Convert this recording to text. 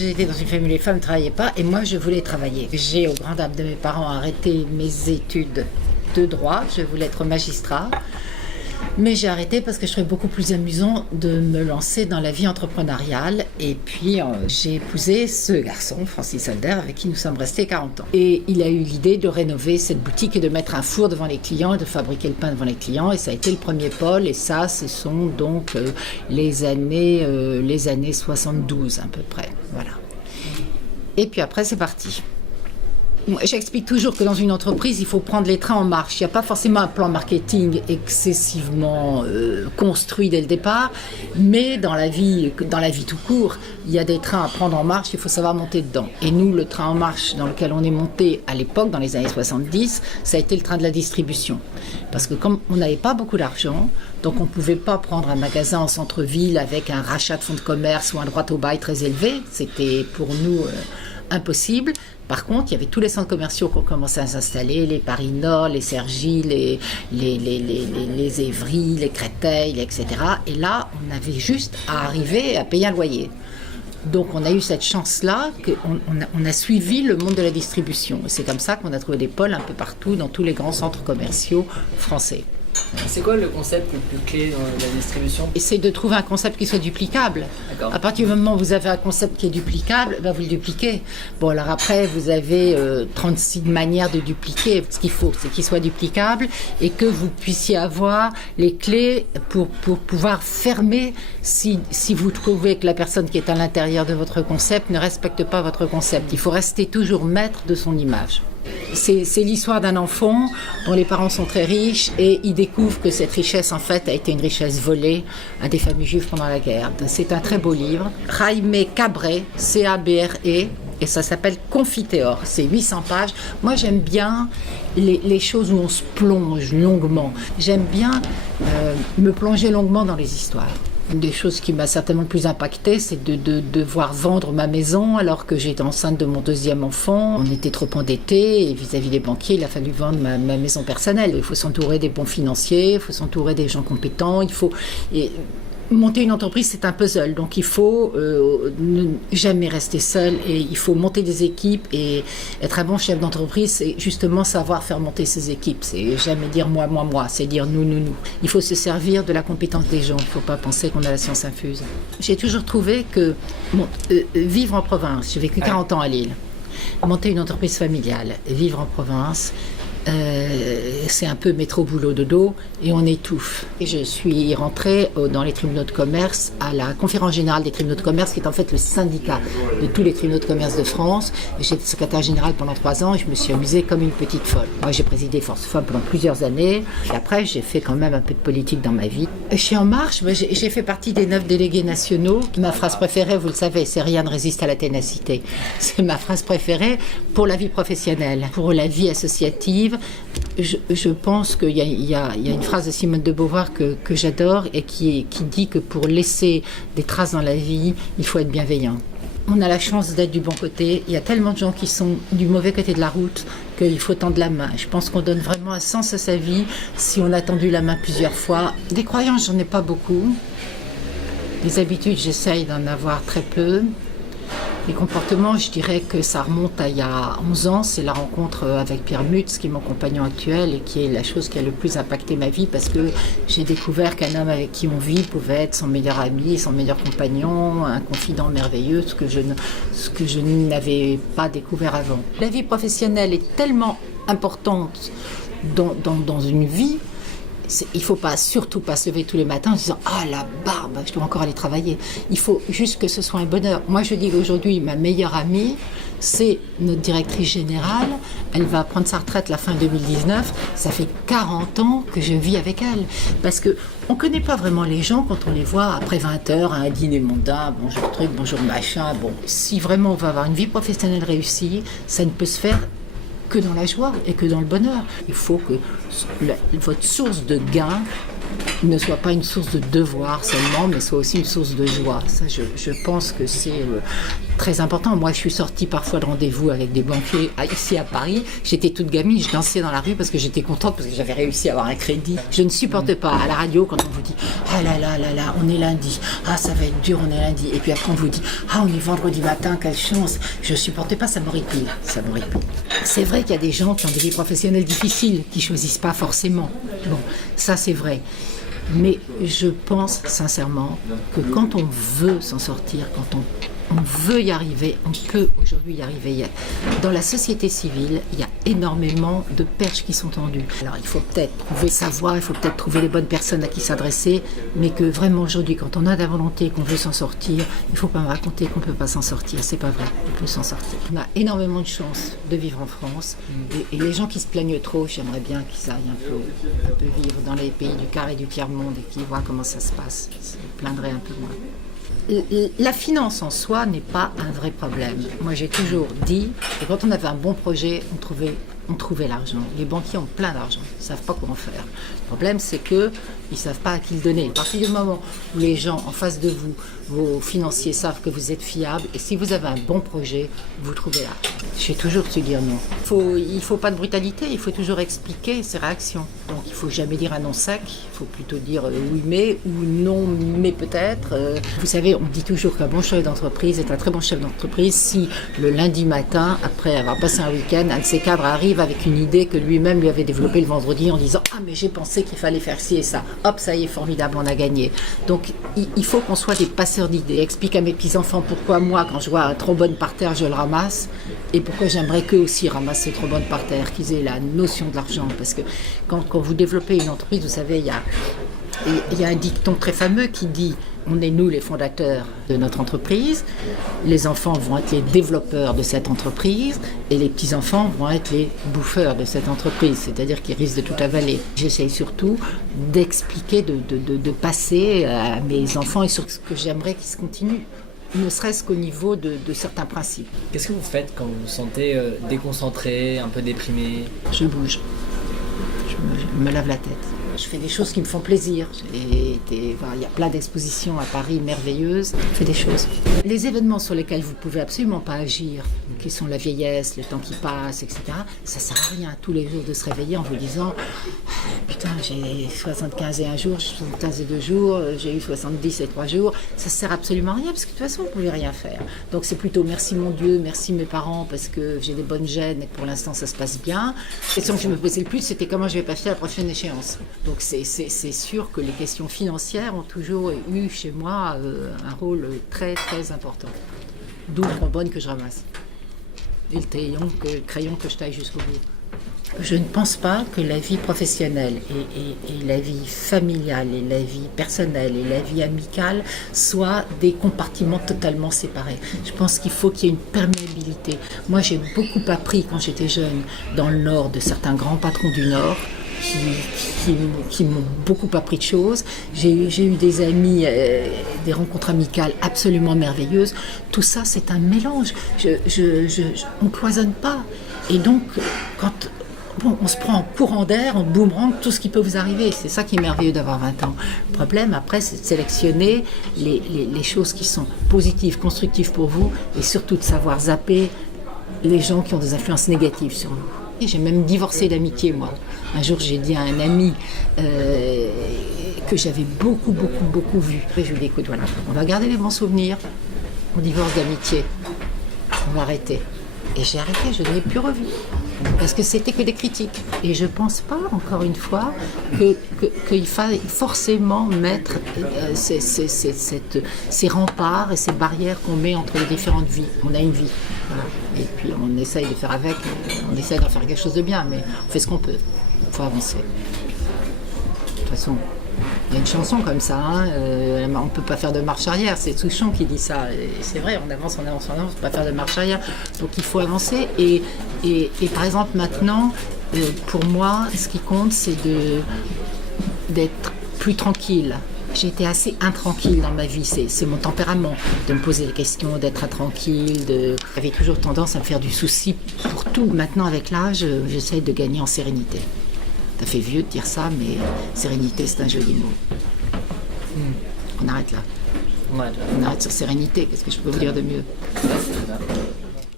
J'étais dans une famille où les femmes ne travaillaient pas et moi je voulais travailler. J'ai, au grand dam de mes parents, arrêté mes études de droit. Je voulais être magistrat. Mais j'ai arrêté parce que je trouvais beaucoup plus amusant de me lancer dans la vie entrepreneuriale. Et puis, j'ai épousé ce garçon, Francis Holder, avec qui nous sommes restés 40 ans. Et il a eu l'idée de rénover cette boutique et de mettre un four devant les clients et de fabriquer le pain devant les clients. Et ça a été le premier pôle. Et ça, ce sont donc les années 72 à peu près. Voilà. Et puis après, c'est parti. J'explique toujours que dans une entreprise, il faut prendre les trains en marche. Il n'y a pas forcément un plan marketing excessivement construit dès le départ, mais dans la vie tout court, il y a des trains à prendre en marche, il faut savoir monter dedans. Et nous, le train en marche dans lequel on est monté à l'époque, dans les années 70, ça a été le train de la distribution. Parce que comme on n'avait pas beaucoup d'argent, donc on ne pouvait pas prendre un magasin en centre-ville avec un rachat de fonds de commerce ou un droit au bail très élevé. C'était pour nous impossible. Par contre, il y avait tous les centres commerciaux qui ont commencé à s'installer, les Paris Nord, les Cergy, les Évry, les Créteil, etc. Et là, on avait juste à arriver à payer un loyer. Donc on a eu cette chance-là qu'on a suivi le monde de la distribution. Et c'est comme ça qu'on a trouvé des pôles un peu partout dans tous les grands centres commerciaux français. C'est quoi le concept le plus clé dans la distribution? Essayer de trouver un concept qui soit duplicable. D'accord. À partir du moment où vous avez un concept qui est duplicable, ben vous le dupliquez. Bon, alors après, vous avez 36 manières de dupliquer. Ce qu'il faut, c'est qu'il soit duplicable et que vous puissiez avoir les clés pour pouvoir fermer si vous trouvez que la personne qui est à l'intérieur de votre concept ne respecte pas votre concept. Il faut rester toujours maître de son image. C'est l'histoire d'un enfant dont les parents sont très riches et il découvre que cette richesse en fait a été une richesse volée à des familles juives pendant la guerre. C'est un très beau livre. Jaime Cabré, C-A-B-R-E, et ça s'appelle Confiteor. C'est 800 pages. Moi j'aime bien les choses où on se plonge longuement. J'aime bien me plonger longuement dans les histoires. Une des choses qui m'a certainement le plus impactée, c'est de devoir vendre ma maison alors que j'étais enceinte de mon deuxième enfant. On était trop endettés et vis-à-vis des banquiers, il a fallu vendre ma maison personnelle. Il faut s'entourer des bons financiers, il faut s'entourer des gens compétents, monter une entreprise, c'est un puzzle, donc il faut ne jamais rester seul et il faut monter des équipes et être un bon chef d'entreprise, c'est justement savoir faire monter ses équipes. C'est jamais dire moi, c'est dire nous. Il faut se servir de la compétence des gens, il ne faut pas penser qu'on a la science infuse. J'ai toujours trouvé que vivre en province, j'ai vécu 40 ans à Lille, monter une entreprise familiale, vivre en province, c'est un peu métro boulot dodo et on étouffe. Et je suis rentrée dans les tribunaux de commerce à la conférence générale des tribunaux de commerce qui est en fait le syndicat de tous les tribunaux de commerce de France. J'étais secrétaire générale pendant 3 ans et je me suis amusée comme une petite folle. Moi j'ai présidé Force Femmes pendant plusieurs années et après j'ai fait quand même un peu de politique dans ma vie. Chez En Marche, j'ai fait partie des 9 délégués nationaux. Ma phrase préférée, vous le savez, c'est rien ne résiste à la ténacité. C'est ma phrase préférée pour la vie professionnelle, pour la vie associative. Je pense qu'il y a une phrase de Simone de Beauvoir que j'adore et qui dit que pour laisser des traces dans la vie, il faut être bienveillant. On a la chance d'être du bon côté. Il y a tellement de gens qui sont du mauvais côté de la route qu'il faut tendre la main. Je pense qu'on donne vraiment un sens à sa vie si on a tendu la main plusieurs fois. Des croyances, j'en ai pas beaucoup. Les habitudes, j'essaye d'en avoir très peu. Les comportements, je dirais que ça remonte à il y a 11 ans. C'est la rencontre avec Pierre Mutz, qui est mon compagnon actuel et qui est la chose qui a le plus impacté ma vie parce que j'ai découvert qu'un homme avec qui on vit pouvait être son meilleur ami, son meilleur compagnon, un confident merveilleux, ce que je n'avais pas découvert avant. La vie professionnelle est tellement importante dans une vie. Il ne faut surtout pas se lever tous les matins en se disant « Ah, la barbe, je dois encore aller travailler ». Il faut juste que ce soit un bonheur. Moi, je dis qu'aujourd'hui, ma meilleure amie, c'est notre directrice générale. Elle va prendre sa retraite la fin 2019. Ça fait 40 ans que je vis avec elle. Parce qu'on ne connaît pas vraiment les gens quand on les voit après 20 heures à un dîner mondain. Bonjour truc, bonjour machin. Bon, si vraiment on veut avoir une vie professionnelle réussie, ça ne peut se faire que dans la joie et que dans le bonheur. Il faut que votre source de gain ne soit pas une source de devoir seulement, mais soit aussi une source de joie. Ça, je pense que c'est très important. Moi, je suis sortie parfois de rendez-vous avec des banquiers ici à Paris. J'étais toute gamine, je dansais dans la rue parce que j'étais contente, parce que j'avais réussi à avoir un crédit. Je ne supporte pas à la radio quand on vous dit « Ah là là là là, on est lundi. Ah, ça va être dur, on est lundi. » Et puis après, on vous dit « Ah, on est vendredi matin, quelle chance. » Je ne supportais pas, ça m'horripile. Ça m'horripile. C'est vrai qu'il y a des gens qui ont des vies professionnelles difficiles, qui ne choisissent pas forcément. Bon, ça c'est vrai. Mais je pense sincèrement que quand on veut s'en sortir, quand on veut y arriver, on peut aujourd'hui y arriver. Dans la société civile, il y a énormément de perches qui sont tendues. Alors il faut peut-être trouver sa voie, il faut peut-être trouver les bonnes personnes à qui s'adresser, mais que vraiment aujourd'hui, quand on a de la volonté, qu'on veut s'en sortir, il ne faut pas me raconter qu'on ne peut pas s'en sortir. C'est pas vrai, on peut s'en sortir. On a énormément de chance de vivre en France, et les gens qui se plaignent trop, j'aimerais bien qu'ils aillent un peu vivre dans les pays du quart et du tiers-monde et qu'ils voient comment ça se passe. Ils se plaindraient un peu moins. La finance en soi n'est pas un vrai problème. Moi, j'ai toujours dit que quand on avait un bon projet, on trouvait l'argent. Les banquiers ont plein d'argent, ils ne savent pas comment faire. Le problème, c'est qu'ils ne savent pas à qui le donner. À partir du moment où les gens en face de vous, vos financiers savent que vous êtes fiable, et si vous avez un bon projet, vous trouvez l'argent. J'ai toujours su dire non. Il ne faut pas de brutalité, il faut toujours expliquer ses réactions. Donc il ne faut jamais dire un non sec, il faut plutôt dire oui mais ou non mais peut-être. Vous savez, on dit toujours qu'un bon chef d'entreprise est un très bon chef d'entreprise si le lundi matin, après avoir passé un week-end, un de ses cadres arrive avec une idée que lui-même lui avait développée le vendredi en disant « Ah mais j'ai pensé qu'il fallait faire ci et ça. Hop, ça y est, formidable, on a gagné. » Donc il faut qu'on soit des passeurs d'idées. Explique à mes petits-enfants pourquoi moi, quand je vois un trombone par terre, je le ramasse, et pourquoi j'aimerais qu'eux aussi ramassent ce trombone par terre, qu'ils aient la notion de l'argent. Parce que quand vous développez une entreprise, vous savez, il y a un dicton très fameux qui dit « On est nous les fondateurs de notre entreprise, les enfants vont être les développeurs de cette entreprise et les petits-enfants vont être les bouffeurs de cette entreprise, c'est-à-dire qu'ils risquent de tout avaler. » J'essaye surtout d'expliquer, de passer à mes enfants et sur ce que j'aimerais qu'ils se continuent, ne serait-ce qu'au niveau de certains principes. Qu'est-ce que vous faites quand vous vous sentez déconcentré, un peu déprimé ? Je bouge, je me lave la tête. Je fais des choses qui me font plaisir. Il y a plein d'expositions à Paris merveilleuses. Je fais des choses. Les événements sur lesquels vous ne pouvez absolument pas agir, qui sont la vieillesse, le temps qui passe, etc., ça ne sert à rien tous les jours de se réveiller en vous disant « Putain, j'ai 75 et 1 jour, 75 et 2 jours, j'ai eu 70 et 3 jours. » Ça ne sert absolument à rien parce que de toute façon, vous ne pouvez rien faire. Donc c'est plutôt merci mon Dieu, merci mes parents parce que j'ai des bonnes gènes et que pour l'instant ça se passe bien. La question que je me posais le plus, c'était comment je vais passer à la prochaine échéance. Donc c'est sûr que les questions financières ont toujours eu chez moi un rôle très très important. D'où le trombone que je ramasse. Et le crayon que je taille jusqu'au bout. Je ne pense pas que la vie professionnelle et la vie familiale et la vie personnelle et la vie amicale soient des compartiments totalement séparés. Je pense qu'il faut qu'il y ait une perméabilité. Moi, j'ai beaucoup appris quand j'étais jeune dans le Nord de certains grands patrons du Nord qui m'ont beaucoup appris de choses. J'ai eu des amis, des rencontres amicales absolument merveilleuses. Tout ça, c'est un mélange. On ne cloisonne pas. Et donc, quand on se prend en courant d'air, en boomerang, tout ce qui peut vous arriver. C'est ça qui est merveilleux d'avoir 20 ans. Le problème, après, c'est de sélectionner les choses qui sont positives, constructives pour vous, et surtout de savoir zapper les gens qui ont des influences négatives sur vous. J'ai même divorcé d'amitié, moi. Un jour, j'ai dit à un ami que j'avais beaucoup vu. Et je lui ai dit, écoute, voilà, on va garder les bons souvenirs, on divorce d'amitié, on va arrêter. Et j'ai arrêté, je ne l'ai plus revu. Parce que c'était que des critiques. Et je ne pense pas, encore une fois, qu'il faille forcément mettre ces remparts et ces barrières qu'on met entre les différentes vies. On a une vie. Voilà. Et puis on essaye de faire avec, on essaye d'en faire quelque chose de bien, mais on fait ce qu'on peut. Il faut avancer. De toute façon, il y a une chanson comme ça, hein, on ne peut pas faire de marche arrière, c'est Souchon qui dit ça, et c'est vrai, on avance, on ne peut pas faire de marche arrière, donc il faut avancer, et par exemple maintenant, pour moi, ce qui compte, c'est d'être plus tranquille. J'ai été assez intranquille dans ma vie, c'est mon tempérament, de me poser des questions, d'être intranquille, j'avais toujours tendance à me faire du souci pour tout. Maintenant, avec l'âge, j'essaie de gagner en sérénité. Ça fait vieux de dire ça, mais sérénité, c'est un joli mot. On arrête là. Ouais, On arrête sur sérénité, qu'est-ce que je peux vous dire de mieux? ouais, c'est ça.